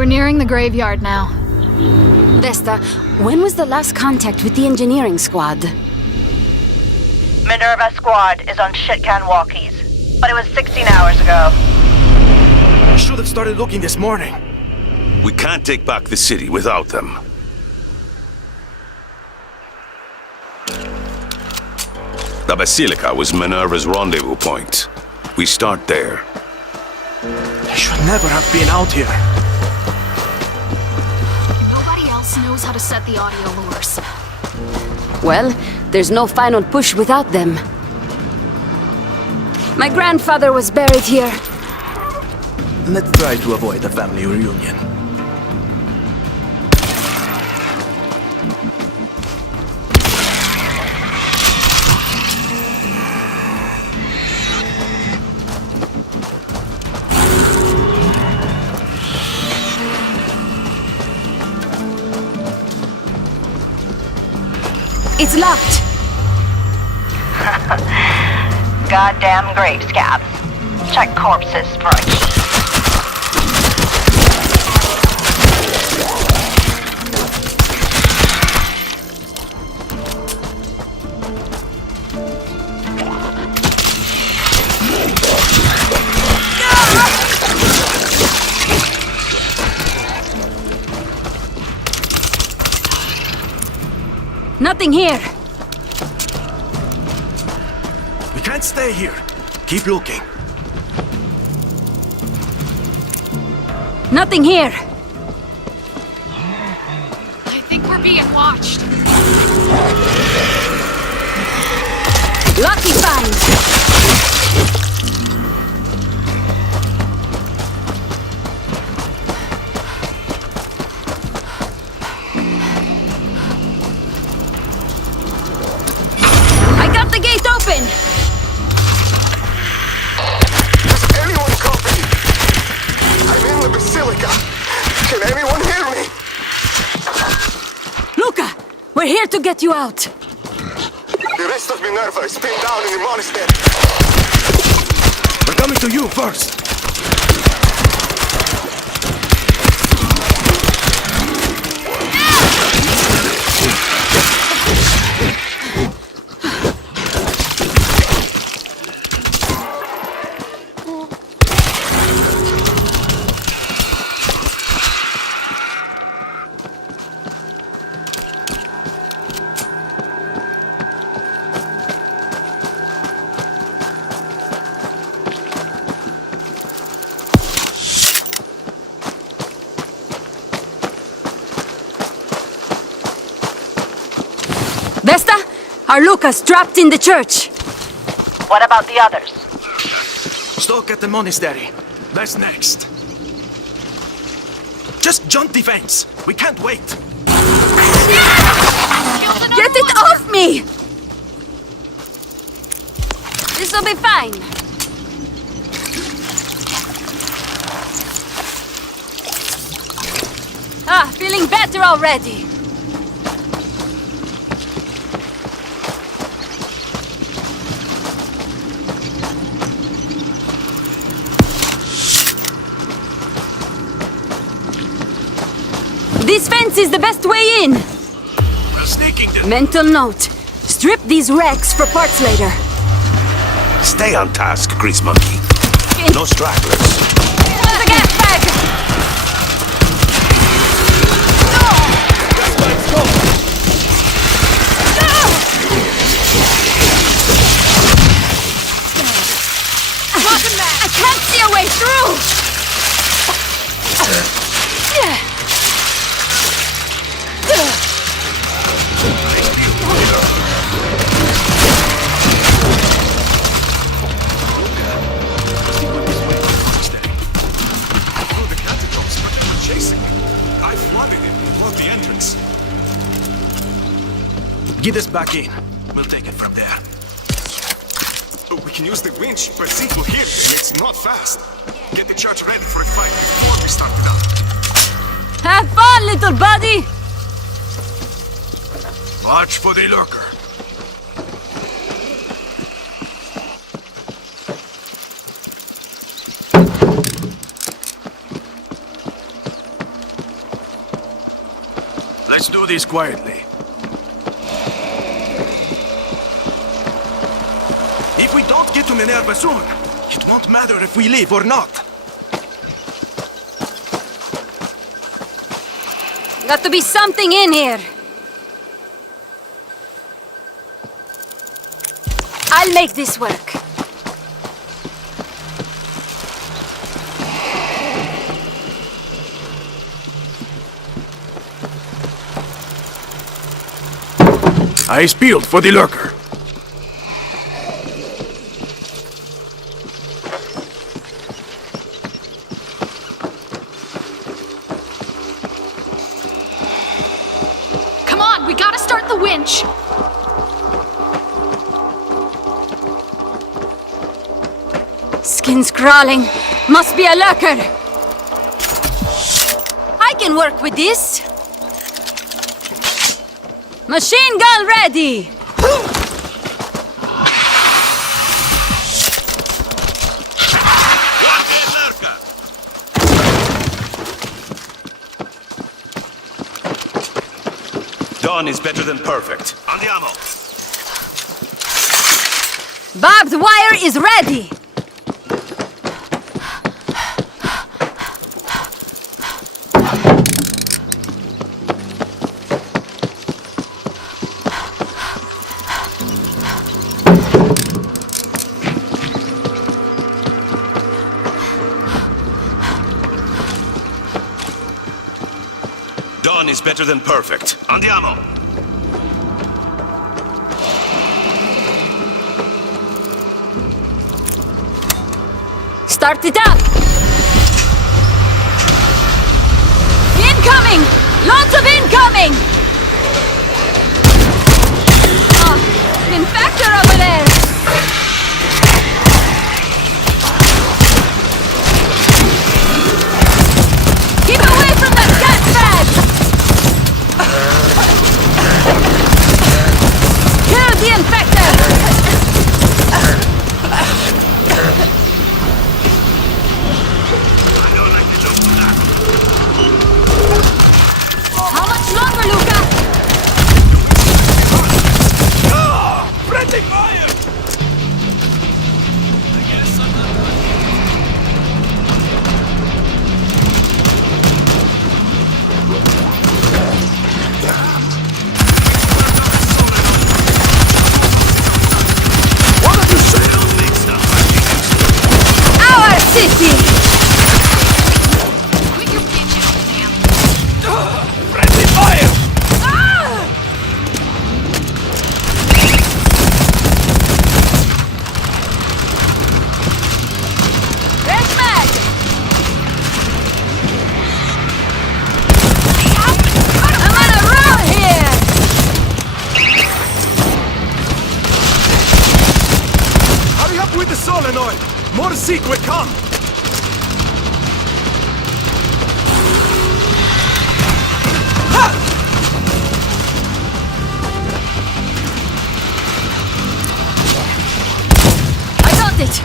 We're nearing the graveyard now. Vesta, when was the last contact with the engineering squad? Minerva squad is on Shitcan walkies, but it was 16 hours ago. Should have started looking this morning. We can't take back the city without them. The Basilica was Minerva's rendezvous point. We start there. They should never have been out here. Nobody else knows how to set the audio lures. Well, there's no final push without them. My grandfather was buried here. Let's try to avoid a family reunion. It's locked! Goddamn grave scabs. Check corpses for a key. Nothing here! We can't stay here. Keep looking. Nothing here! I think we're being watched. Lucky find! I got the gate open! Does anyone copy? I'm in the Basilica. Can anyone hear me? Luca! We're here to get you out! The rest of Minerva is pinned down in the monastery. We're coming to you first. Vesta, our Luca's trapped in the church. What about the others? Stuck at the monastery. That's next. Just jump the fence. We can't wait. Get it off me! This'll be fine. Ah, feeling better already. This fence is the best way in! We're sneaking them. Mental note. Strip these wrecks for parts later. Stay on task, Grease Monkey. No stragglers. The gas bag! Let's go. I can't see a way through! Get us back in. We'll take it from there. Oh, we can use the winch, but Zeke will hit, and it's not fast. Get the church ready for a fight before we start it up. Have fun, little buddy! Watch for the lurker. Let's do this quietly. If we don't get to Minerva soon, it won't matter if we leave or not. Got to be something in here. I'll make this work. Eyes peeled for the lurker. Come on, we gotta start the winch. Skin's crawling. Must be a lurker. I can work with this. Machine gun ready! Done is better than perfect. Andiamo! Barbed wire is ready! Done is better than perfect. Andiamo! Start it up! Incoming! Lots of incoming! Oh, infector over there! Keep away from that gas bag! Kill the infector! How much longer, Luca? Friendly fire! Our city! Quit your bitching, damn. Friendly fire! Red mag! I'm gonna run here! Hurry up with the solenoid! More Zeke will come! I got it!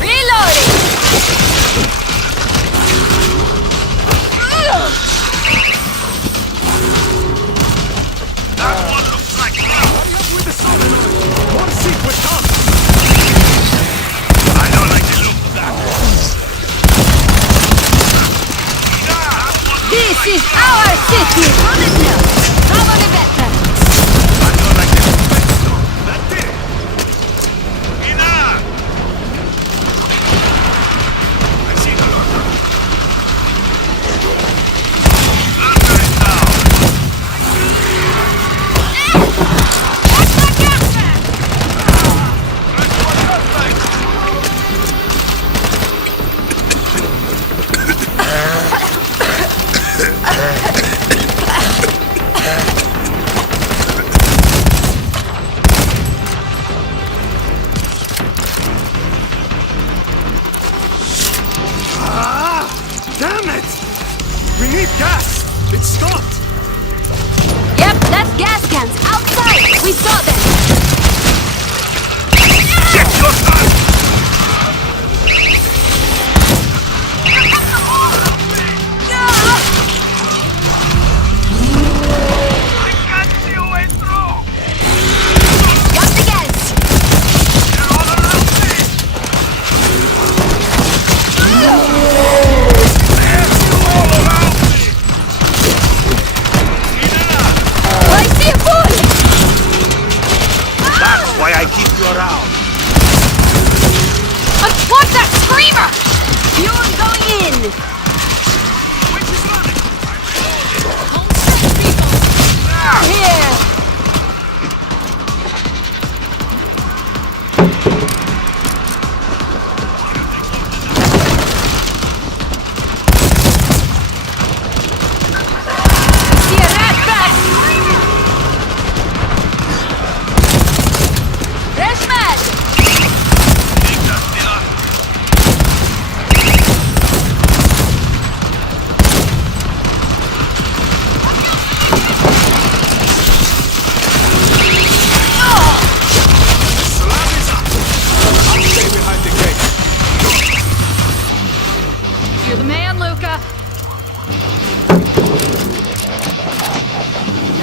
Reloading! Hurry up with the solenoid! More Zeke will come! I don't like the look of that. This is our city! How about it better? I don't like the look of that. That's it! Enough! I see the lurker. Lurker is down. Damn it! We need gas! It stopped! Yep, that's gas cans outside! We saw them!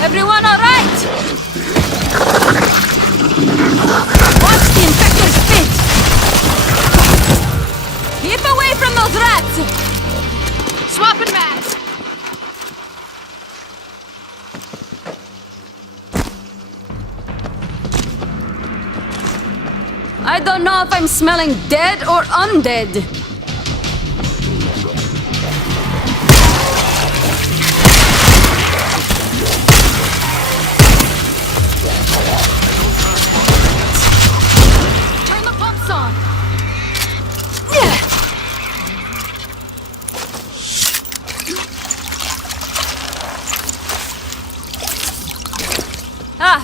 Everyone all right? Watch the infector spit! Keep away from those rats! Swapping mags. I don't know if I'm smelling dead or undead. Turn the pumps on.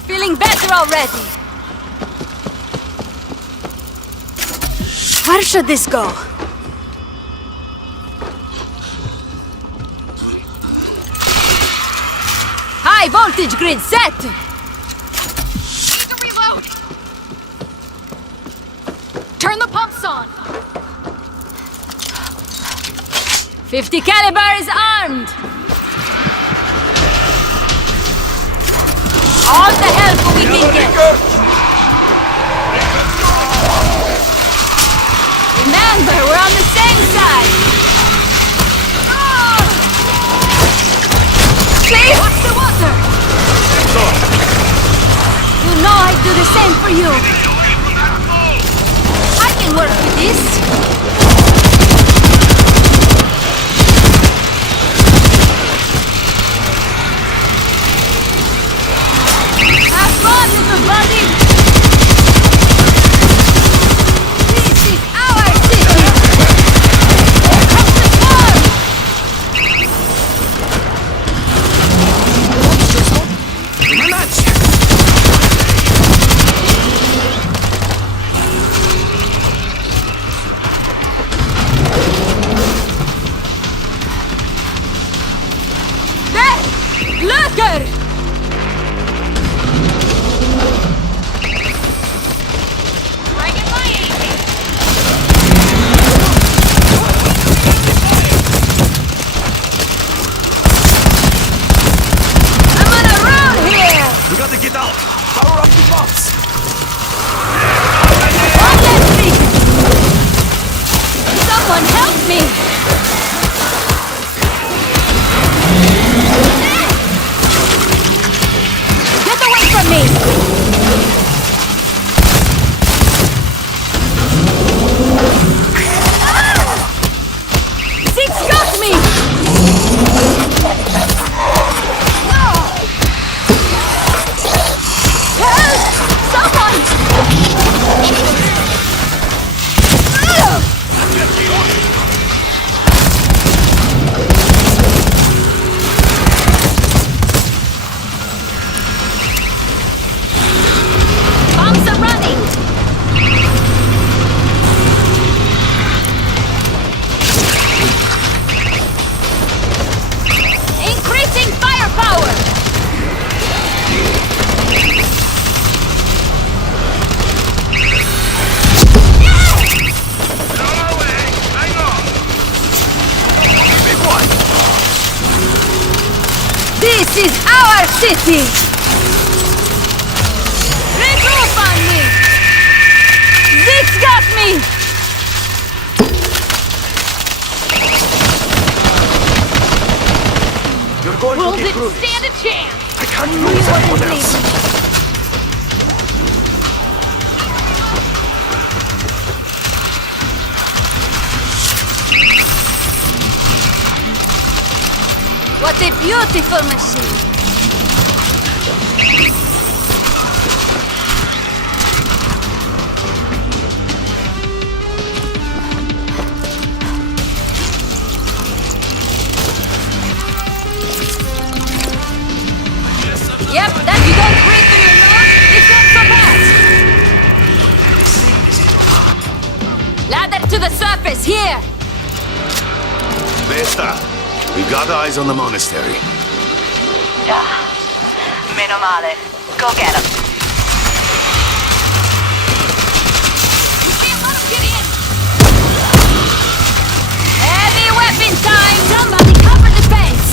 Feeling better already. Where should this go? High voltage grid set! Need to reload. Turn the pumps on. 50 caliber is armed! All the help we can get! Remember, we're on the same side! See? Watch the water! You know I'd do the same for you! I can work with this! Have fun, little buddy! This is our city! Come to farm! There! Lurker! Bringing my aid. I'm on a roll here! We gotta get out. Power up the pumps. One less thing! Someone help me! Get away from me! Six got me! Help! Someone! Bombs are running! Increasing firepower! This is our city! Regroup on me! Zig's got me! You're going Will to get didn't through. stand a chance. I can't lose anyone else. What a beautiful machine! Yep, that you don't breathe through your nose, it's not so bad! Ladder to the surface, here! Vesta, we got eyes on the monastery. Meno male. Go get him. You can't let him get in. Heavy weapon time! Somebody cover the fence!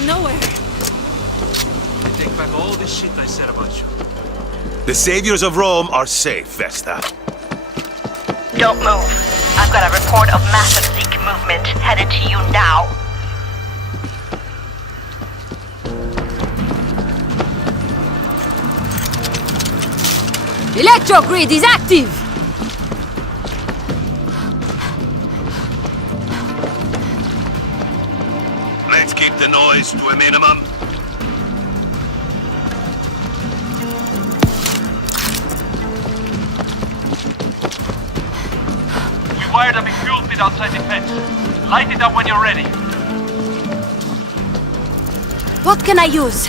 from nowhere. I take back all the shit I said about you. The saviors of Rome are safe, Vesta. Don't move. I've got a report of massive Zeke movement headed to you now. Electrogrid is active! Let's keep the noise to a minimum. We wired up a fuel pit outside the fence. Light it up when you're ready. What can I use?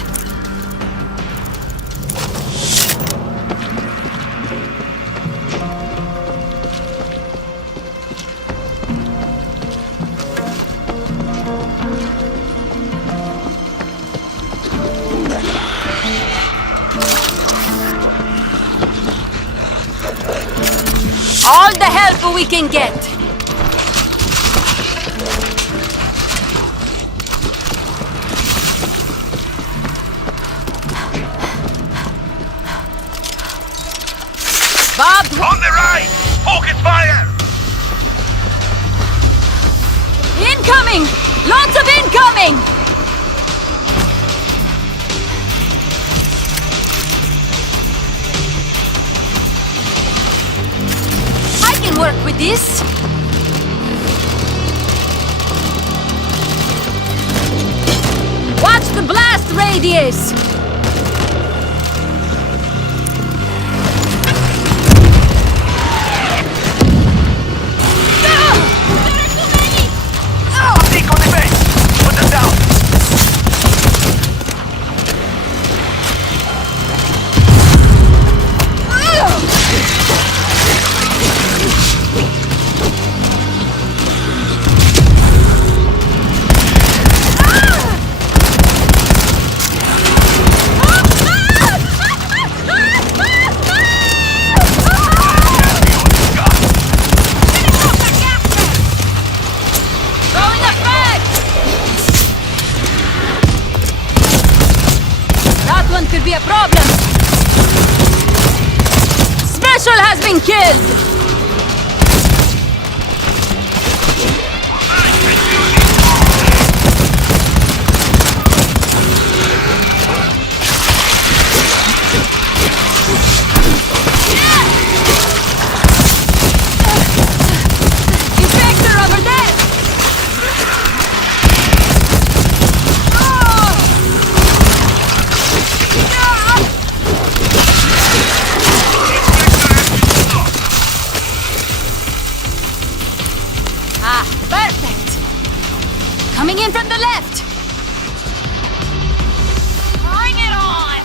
All the help we can get! Bob! On the right! Focus fire! Incoming! Lots of incoming! I can work with this! Watch the blast radius! Zeke on the base! Put them down! Throwing a frag! That one could be a problem. Special has been killed! Infector over there! Ah, perfect! Coming in from the left! Bring it on!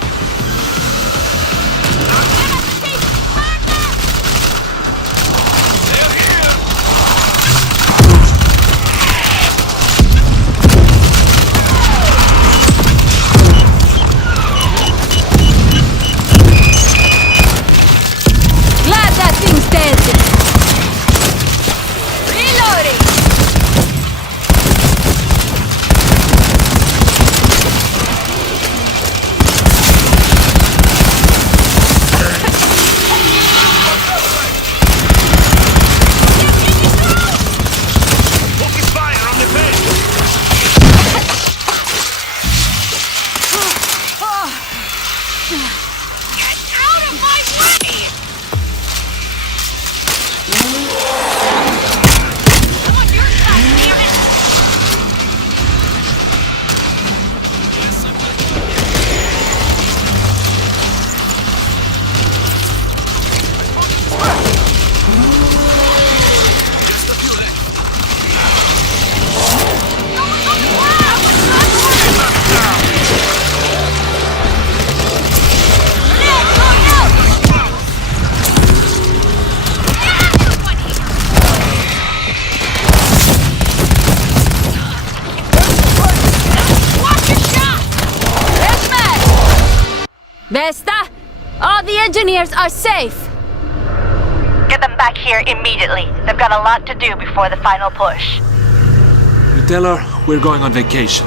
Glad that thing's dead! Reloading! Focus fire on the base! Get out of my way! On your side, damn it! Vesta, all the engineers are safe. Get them back here immediately. They've got a lot to do before the final push. You tell her we're going on vacation.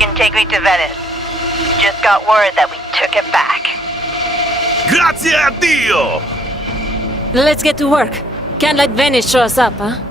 can take me to Venice. Just got word that we took it back. Grazie a Dio! Let's get to work. Can't let Venice show us up, huh?